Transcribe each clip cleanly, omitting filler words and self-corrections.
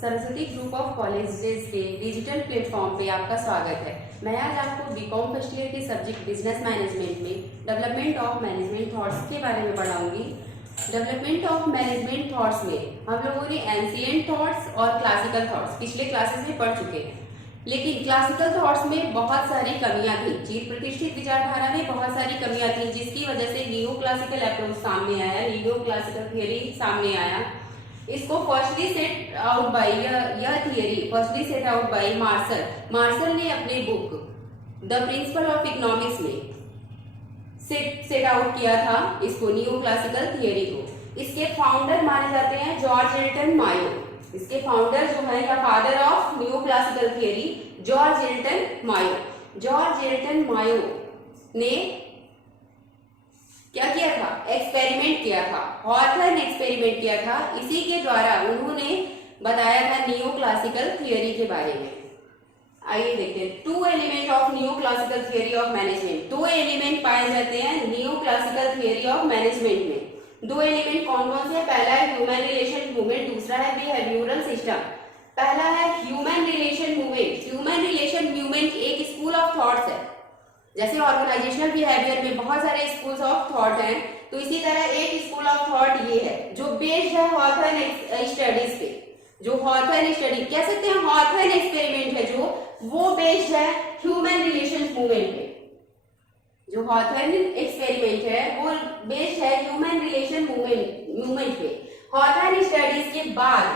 Saraswati group of colleges के digital platform पे आपका स्वागत है। मैं आज आपको बीकॉम फर्स्ट ईयर के सब्जेक्ट बिजनेस मैनेजमेंट में डेवलपमेंट ऑफ मैनेजमेंट थॉट्स के बारे में पढ़ाऊंगी। डेवलपमेंट ऑफ मैनेजमेंट थॉट्स में हम लोगों ने एंशिएंट थॉट्स और क्लासिकल थॉट्स पिछले क्लासेस में पढ़ चुके हैं, लेकिन क्लासिकल थॉट्स में बहुत सारी कमियां थी। चिर प्रतिष्ठित विचारधारा में बहुत सारी कमियां थी, जिसकी वजह से न्यू क्लासिकल अप्रोच सामने आया, न्यू क्लासिकल थियरी सामने आया। इसको फर्स्टली सेट आउट बाय यह theory firstly set out by Marshall ने अपने book the principle of economics में सेट आउट किया था इसको, न्यू क्लासिकल थियरी को। इसके फाउंडर माने जाते हैं जॉर्ज एल्टन मायो। इसके फाउंडर जो है या father of new classical theory George Elton Mayo. George Elton Mayo ने क्या किया था? एक्सपेरिमेंट किया था, हॉथर ने एक्सपेरिमेंट किया था। इसी के द्वारा उन्होंने बताया था न्यू क्लासिकल थियरी के बारे में। आइए देखते हैं two element of new classical theory of management. दो एलिमेंट पाए जाते हैं new classical theory of management में। दो एलिमेंट कौन कौन से? पहला है ह्यूमन रिलेशन मूवमेंट, दूसरा है बिहेवियरल सिस्टम। पहला है human relation movement. Human relation movement एक स्कूल ऑफ थॉट्स है। जैसे ऑर्गेनाइजेशनल बिहेवियर में बहुत सारे स्कूल्स ऑफ थॉट हैं, तो इसी तरह एक स्कूल ऑफ थॉट ये है जो बेस्ड है हॉथर स्टडीज पे। जो हॉथर स्टडी कह सकते हैं हॉथर एक्सपेरिमेंट है जो वो बेस्ड है ह्यूमन रिलेशन मूवमेंट पे। जो हॉथर एक्सपेरिमेंट है वो बेस्ड है ह्यूमन रिलेशन मूवमेंट पे। हॉथर स्टडीज के बाद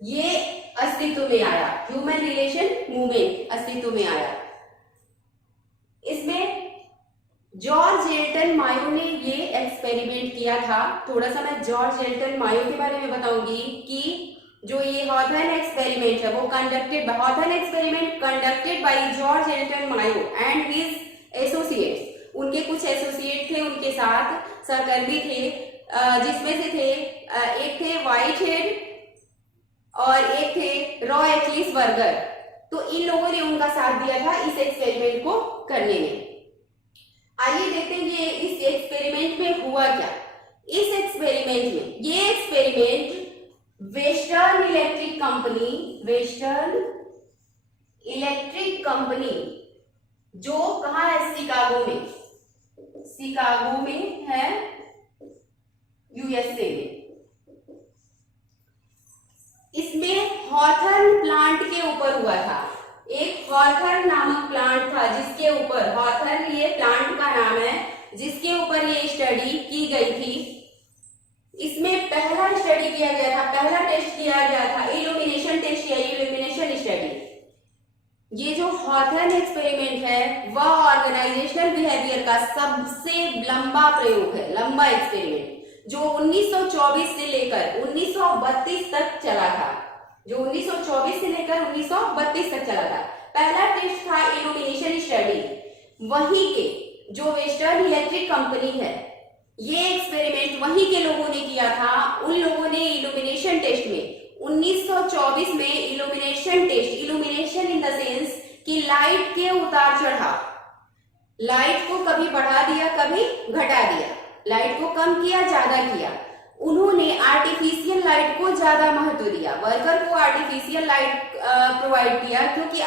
ये अस्तित्व में आया, ह्यूमन रिलेशन मूवमेंट अस्तित्व में आया। इसमें जॉर्ज एल्टन मायो ने ये एक्सपेरिमेंट किया था। थोड़ा सा मैं जॉर्ज एल्टन मायो के बारे में बताऊंगी कि जो ये हॉथर एक्सपेरिमेंट है वो Hawthorne experiment conducted by George Elton Mayo and his associates. उनके कुछ एसोसिएट थे उनके साथ, सहकर्मी थे, जिसमें से थे एक थे व्हाइट हेड और एक थे रॉ एचलिस बर्गर। तो इन लोगों ने उनका साथ दिया था इस एक्सपेरिमेंट को करने में। आइए देखते हैं ये इस एक्सपेरिमेंट में हुआ क्या। इस एक्सपेरिमेंट में ये एक्सपेरिमेंट वेस्टर्न इलेक्ट्रिक कंपनी जो कहाँ है? शिकागो में है, यूएसए में। इसमें हॉथर प्लांट के ऊपर हुआ था। एक हॉथर नामक प्लांट था जिसके ऊपर हॉथर ये प्लांट का नाम है, जिसके ऊपर ये स्टडी की गई थी। इसमें पहला स्टडी किया गया था, पहला टेस्ट किया गया था इल्यूमिनेशन टेस्ट या इल्यूमिनेशन स्टडी। ये जो हॉथर एक्सपेरिमेंट है वह ऑर्गेनाइजेशनल बिहेवियर का सबसे लंबा प्रयोग है, लंबा एक्सपेरिमेंट, जो 1924 से लेकर 1932 तक चला था। जो 1924 से लेकर 1932 तक चला था। पहला टेस्ट था इल्यूमिनेशन स्टडी। वहीं के जो वेस्टर्न इलेक्ट्रिक कंपनी है, ये एक्सपेरिमेंट वहीं के लोगों ने किया था। उन लोगों ने इल्यूमिनेशन टेस्ट में 1924 में इल्यूमिनेशन इन द सेंस कि लाइट के उतार चढ़ाव, लाइट को कभी बढ़ा दिया कभी घटा दिया, लाइट को कम किया ज्यादा किया। उन्होंने आर्टिफिशियल लाइट को ज्यादा महत्व दिया, वर्कर को आर्टिफिशियल लाइट प्रोवाइड किया, क्योंकि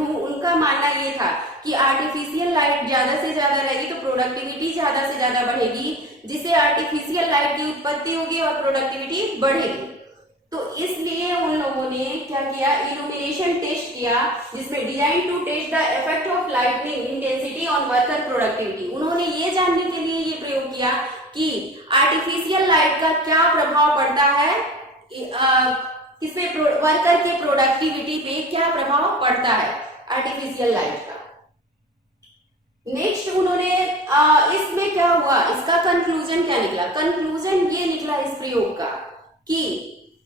उनका मानना ये था कि आर्टिफिशियल लाइट ज्यादा से ज्यादा रहेगी तो प्रोडक्टिविटी ज्यादा से ज्यादा बढ़ेगी, जिससे आर्टिफिशियल लाइट की उत्पत्ति होगी और प्रोडक्टिविटी बढ़ेगी। तो इसलिए उन लोगों ने क्या किया? इल्यूमिनेशन टेस्ट किया, जिसमें design to test the effect of lightning intensity on worker productivity. उन्होंने ये जानने के लिए ये प्रयोग किया कि आर्टिफिशियल लाइट का क्या प्रभाव पड़ता है, किसपे? वर्कर के प्रोडक्टिविटी पे क्या प्रभाव पड़ता है आर्टिफिशियल लाइट का। नेक्स्ट उन्होंने इसमें क्या हुआ, इसका कंक्लूजन क्या निकला? कंक्लूजन ये निकला इस प्रयोग का कि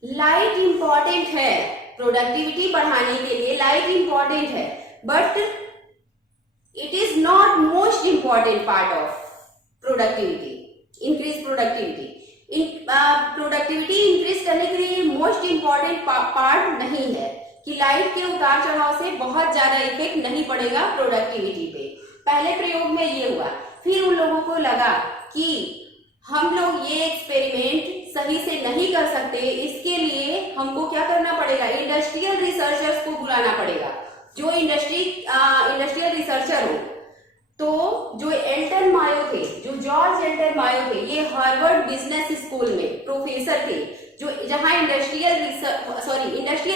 लाइट इंपॉर्टेंट है, प्रोडक्टिविटी बढ़ाने के लिए लाइट इंपॉर्टेंट है, but it is not most important part of productivity, increase productivity. Productivity increase करने के लिए मोस्ट इंपॉर्टेंट पार्ट नहीं है कि लाइट के उतार चढ़ाव से बहुत ज्यादा इफेक्ट नहीं पड़ेगा प्रोडक्टिविटी पे। पहले प्रयोग में ये हुआ। फिर उन लोगों को लगा कि हम लोग ये एक्सपेरिमेंट सही से नहीं कर सकते, इसके लिए हमको क्या करना पड़ेगा, इंडस्ट्रियल रिसर्चर्स को बुलाना पड़ेगा, जो इंडस्ट्रियल रिसर्चर हो। तो जो एल्टन मायो थे, जो जॉर्ज एल्टन मायो थे, ये हार्वर्ड बिजनेस स्कूल में प्रोफेसर थे, जो जहां इंडस्ट्रियल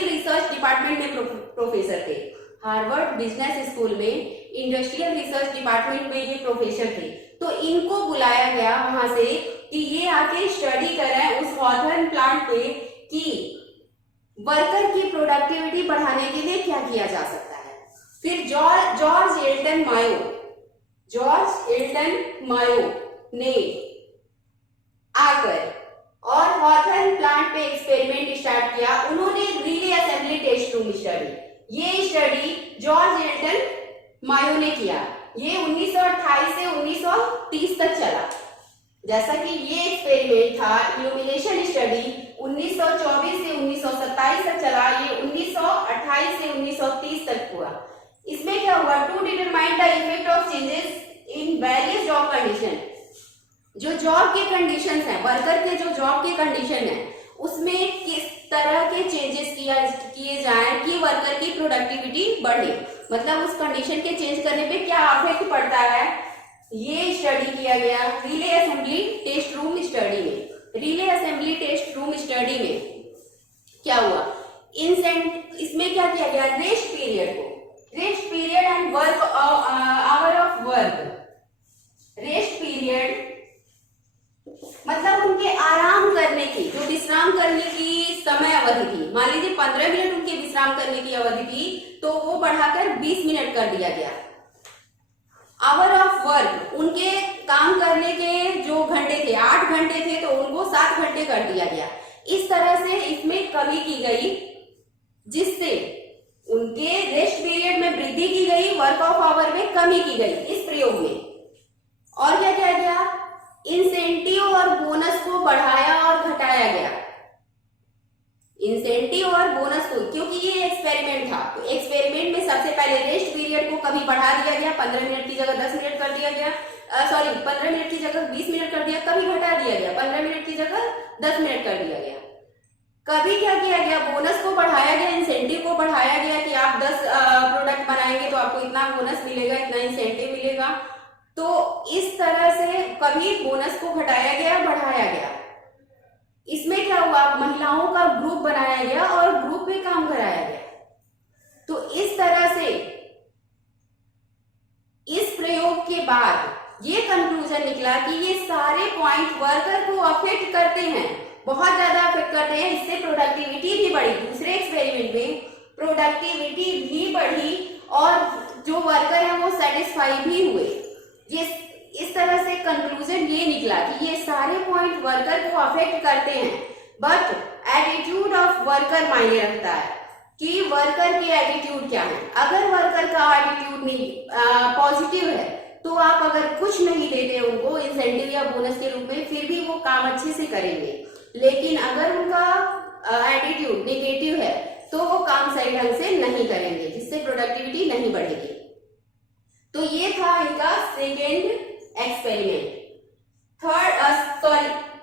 रिसर्च डिपार्टमेंट में प्रोफेसर थे। हार्वर्ड बिजनेस स्कूल में इंडस्ट्रियल रिसर्च डिपार्टमेंट में ये प्रोफेसर थे। तो इनको बुलाया गया वहां से कि ये आके स्टडी करें उस हॉथर्न प्लांट पे कि वर्कर की प्रोडक्टिविटी बढ़ाने के लिए क्या किया जा सकता है। फिर जॉर्ज एल्टन मायो ने आकर और हॉथर्न प्लांट पे एक्सपेरिमेंट स्टार्ट किया। उन्होंने relay assembly test room study, ये स्टडी जॉर्ज एल्टन मायो ने किया। ये 1928 से 1930 तक चला। जैसा कि ये एक्सपेरिमेंट था, इल्यूमिनेशन स्टडी 1924 से 1927 तक चला, ये 1928 से 1930 तक हुआ। इसमें क्या हुआ, to determine the effect of changes in various job condition. जो जॉब के कंडीशंस हैं, वर्कर के जो जॉब के कंडीशन है, उसमें किस तरह के चेंजेस किए जाएं कि वर्कर की प्रोडक्टिविटी बढ़े, मतलब उस कंडीशन के चेंज करने पे क्या इफेक्ट पड़ता है, ये स्टडी किया गया relay assembly test room study में। Relay assembly test room study में क्या हुआ, इसमें क्या किया गया, rest period and work hour of work. Rest period मतलब उनके आराम करने की, जो विश्राम करने की समय अवधि थी, मान लीजिए 15 मिनट उनके विश्राम करने की अवधि थी, तो वो बढ़ाकर 20 मिनट कर दिया गया। आवर ऑफ वर्क, उनके काम करने के जो घंटे थे, 8 घंटे थे, तो उनको 7 घंटे कर दिया गया। इस तरह से इसमें कमी की गई, जिससे उनके रेस्ट पीरियड में वृद्धि की गई, वर्क ऑफ आवर में कमी की गई इस प्रयोग में। और क्या किया गया, इंसेंटिव और बोनस को बढ़ाया और घटाया गया। इंसेंटिव और बोनस को, क्योंकि ये एक्सपेरिमेंट था, तो एक्सपेरिमेंट में सबसे पहले रेस्ट पीरियड को कभी बढ़ा दिया गया, 15 मिनट की जगह 10 मिनट कर दिया गया, 15 मिनट की जगह 20 मिनट कर दिया, कभी घटा दिया गया, 15 मिनट की जगह 10 मिनट कर दिया गया। कभी क्या किया गया, बोनस को बढ़ाया गया, इंसेंटिव को बढ़ाया गया कि आप 10 प्रोडक्ट बनाएंगे तो आपको इतना बोनस मिलेगा, इतना इंसेंटिव मिलेगा। तो इस तरह से कभी बोनस को घटाया गया, बढ़ाया गया। इसमें क्या हुआ, महिलाओं का ग्रुप बनाया गया और ग्रुप में काम कराया गया। तो इस तरह से इस प्रयोग के बाद ये कंक्लूजन निकला कि ये सारे पॉइंट वर्कर को अफेक्ट करते हैं, बहुत ज्यादा अफेक्ट करते हैं। इससे प्रोडक्टिविटी भी बढ़ी, दूसरे एक्सपेरिमेंट में प्रोडक्टिविटी भी बढ़ी और जो वर्कर है वो सेटिस्फाई भी हुए। ये इस तरह से कंक्लूजन ये निकला कि ये सारे पॉइंट वर्कर को अफेक्ट करते हैं, बट एटीट्यूड ऑफ वर्कर मायने रखता है कि वर्कर के एटीट्यूड क्या है। अगर वर्कर का एटीट्यूड नहीं पॉजिटिव है, तो आप अगर कुछ नहीं देते उनको इंसेंटिव या बोनस के रूप में, फिर भी वो काम अच्छे से करेंगे। लेकिन अगर उनका एटीट्यूड नेगेटिव है, तो वो काम सही ढंग से नहीं करेंगे, जिससे प्रोडक्टिविटी नहीं बढ़ेगी। तो ये था इनका सेकेंड एक्सपेरिमेंट।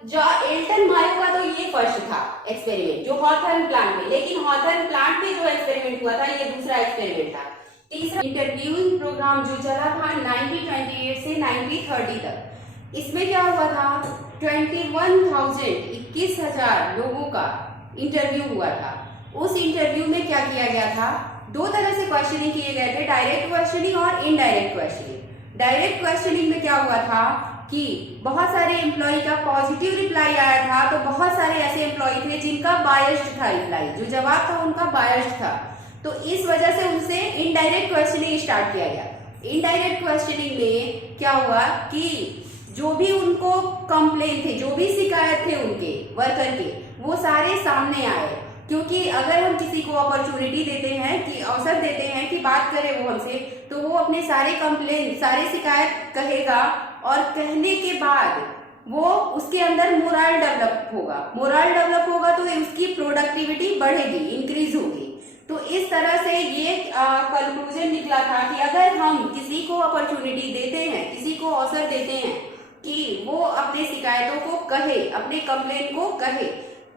जो एल्टन मायो का तो ये फर्स्ट था एक्सपेरिमेंट, जो हॉथर्न प्लांट में, लेकिन हॉथर्न प्लांट में जो एक्सपेरिमेंट हुआ था ये दूसरा एक्सपेरिमेंट था। तीसरा इंटरव्यूइंग प्रोग्राम जो चला था 1928 से 1930 तक। इसमें क्या हुआ था, 21,000 लोगों का इंटरव्यू हुआ था। उस इंटरव्यू में क्या किया गया था, 2 तरह से क्वेश्चनिंग किए गए थे, डायरेक्ट क्वेश्चनिंग और इनडायरेक्ट क्वेश्चनिंग। डायरेक्ट क्वेश्चनिंग में क्या हुआ था कि बहुत सारे एम्प्लॉय का पॉजिटिव रिप्लाई आया था, तो बहुत सारे ऐसे एम्प्लॉय थे जिनका बायस्ड था रिप्लाई, जो जवाब था उनका बायस्ड था। तो इस वजह से उनसे इनडायरेक्ट क्वेश्चनिंग स्टार्ट किया गया। इनडायरेक्ट क्वेश्चनिंग में क्या हुआ कि जो भी उनको कंप्लेन थे, जो भी शिकायत थे उनके वर्कर के, वो सारे सामने आए। क्योंकि अगर हम किसी को अपॉर्चुनिटी देते हैं, कि अवसर देते हैं कि बात करे वो हमसे, तो वो अपने सारे कंप्लेन, सारे शिकायत कहेगा, और कहने के बाद वो उसके अंदर मोरल डेवलप होगा तो उसकी प्रोडक्टिविटी बढ़ेगी, इंक्रीज होगी। तो इस तरह से ये कंक्लूजन निकला था कि अगर हम किसी को अपॉर्चुनिटी देते हैं, किसी को अवसर देते हैं कि वो अपनी शिकायतों को कहे, अपने कंप्लेन को कहे,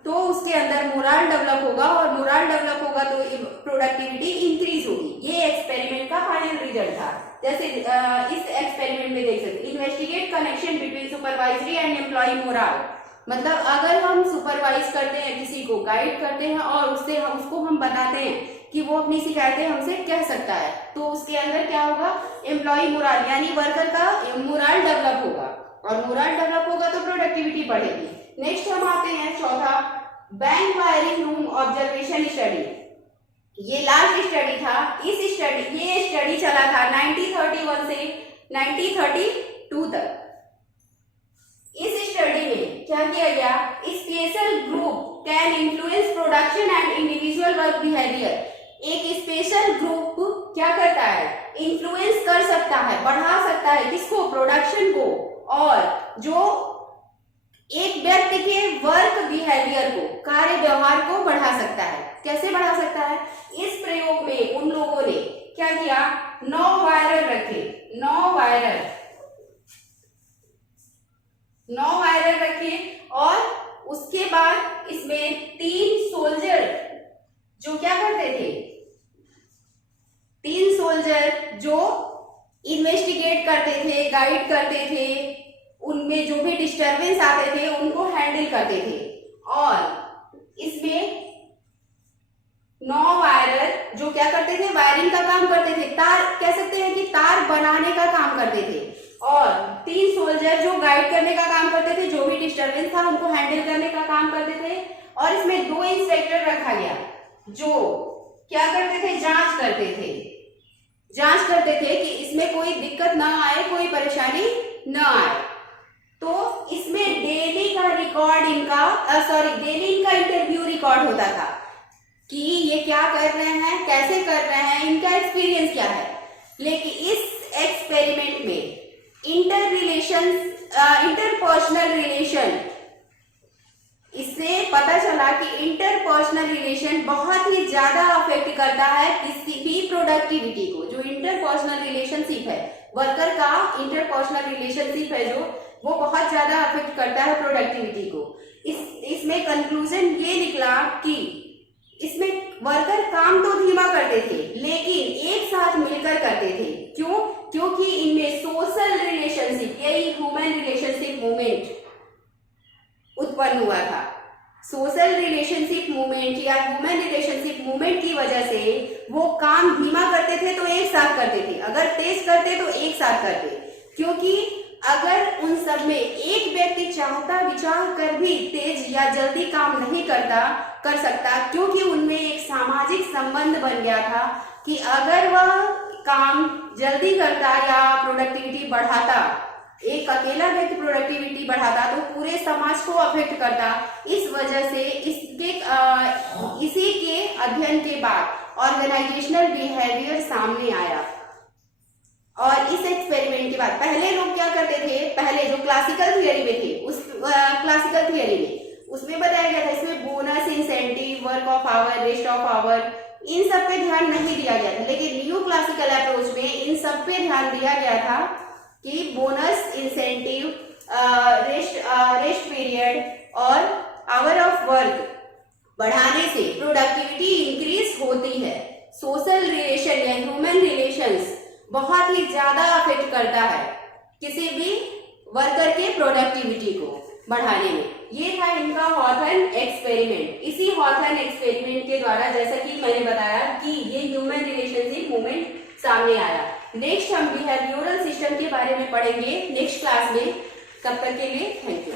तो उसके अंदर मोरल डेवलप होगा और मोरल डेवलप होगा तो प्रोडक्टिविटी इंक्रीज होगी। ये एक्सपेरिमेंट का फाइनल रिजल्ट था। जैसे इस एक्सपेरिमेंट में देख सकते, investigate connection between supervisory and employ morale. मतलब अगर हम सुपरवाइज करते हैं, किसी को गाइड करते हैं और उससे उसको हम बताते हैं कि वो अपनी शिकायतें हमसे कह सकता है, तो उसके अंदर क्या होगा, एम्प्लॉय मोरल यानी वर्कर का मोरल डेवलप होगा, और मोरल डेवलप होगा तो प्रोडक्टिविटी बढ़ेगी। नेक्स्ट हम आते हैं चौथा, bank wiring room observation study. ये लास्ट स्टडी था। ये स्टडी चला था 1931 से 1932 तक। इस स्टडी में क्या किया गया, special group can influence production and individual work behaviour. एक स्पेशल ग्रुप क्या करता है, इन्फ्लुएंस कर सकता है, बढ़ा सकता है किसको, प्रोडक्शन को, और जो एक व्यक्ति के वर्क बिहेवियर को, कार्य व्यवहार को बढ़ा सकता है। कैसे बढ़ा सकता है, इस प्रयोग में उन लोगों ने क्या किया, 9 वायरल रखे, 9 वायरल रखे, और उसके बाद इसमें 3 सोल्जर जो क्या करते थे, 3 सोल्जर जो इन्वेस्टिगेट करते थे, गाइड करते थे, उनमें जो भी डिस्टरबेंस आते थे उनको हैंडल करते थे। और इसमें 9 वायरर जो क्या करते थे, वायरिंग का काम करते थे, तार कह सकते हैं कि तार बनाने का काम करते थे, और 3 सोल्जर जो गाइड करने का काम करते थे, जो भी डिस्टरबेंस था उनको हैंडल करने का काम करते थे। और इसमें 2 इंस्पेक्टर रखा गया जो क्या करते थे, जांच करते थे कि इसमें कोई दिक्कत ना आए, कोई परेशानी ना आए। तो इसमें डेली का रिकॉर्ड डेली इनका इंटरव्यू रिकॉर्ड होता था कि ये क्या कर रहे हैं, कैसे कर रहे हैं, इनका एक्सपीरियंस क्या है। लेकिन इस एक्सपेरिमेंट में इंटरपर्सनल रिलेशन, इससे पता चला कि इंटरपर्सनल रिलेशन बहुत ही ज्यादा अफेक्ट करता है किसी भी प्रोडक्टिविटी को। जो इंटरपर्सनल रिलेशनशिप है, वर्कर का इंटरपर्सनल रिलेशनशिप है, जो वो बहुत ज्यादा अफेक्ट करता है प्रोडक्टिविटी को। इसमें कंक्लूजन ये निकला कि इसमें वर्कर काम तो धीमा करते थे लेकिन एक साथ मिलकर करते थे। क्यों? क्योंकि इनमें सोशल रिलेशनशिप, यही ह्यूमन रिलेशनशिप मूवमेंट उत्पन्न हुआ था। सोशल रिलेशनशिप मूवमेंट या ह्यूमन रिलेशनशिप मूवमेंट की वजह से वो काम धीमा करते थे तो एक साथ करते थे, अगर तेज करते तो एक साथ करते। क्योंकि अगर उन सब में एक व्यक्ति चाहता विचार कर भी तेज या जल्दी काम नहीं कर सकता, क्योंकि उनमें एक सामाजिक संबंध बन गया था कि अगर वह काम जल्दी करता या प्रोडक्टिविटी बढ़ाता, एक अकेला व्यक्ति प्रोडक्टिविटी बढ़ाता तो पूरे समाज को अफेक्ट करता। इस वजह से इसी के अध्ययन के बाद ऑर्गेनाइजेशनल बिहेवियर सामने आया। और इस एक्सपेरिमेंट के बाद पहले लोग क्या करते थे, पहले जो क्लासिकल थियरी में थे, उस क्लासिकल थियरी में उसमें बताया गया था इसमें bonus, incentive, work of hour, rest of hour, इन सब पे ध्यान नहीं दिया गया था। लेकिन न्यू क्लासिकल अप्रोच में इन सब पे ध्यान दिया गया था कि बोनस, इंसेंटिव, रेस्ट पीरियड और आवर ऑफ वर्क बढ़ाने से प्रोडक्टिविटी इंक्रीज होती है। सोशल रिलेशन या ह्यूमन रिलेशंस बहुत ही ज्यादा अफेक्ट करता है किसी भी वर्कर के प्रोडक्टिविटी को बढ़ाने में। ये था इनका हॉथर्न एक्सपेरिमेंट। इसी हॉथर्न एक्सपेरिमेंट के द्वारा, जैसा कि मैंने बताया, कि ये ह्यूमन रिलेशनशिप मूवमेंट सामने आया। नेक्स्ट हम बिहेवियरल सिस्टम के बारे में पढ़ेंगे नेक्स्ट क्लास में। तब तक के लिए थैंक यू।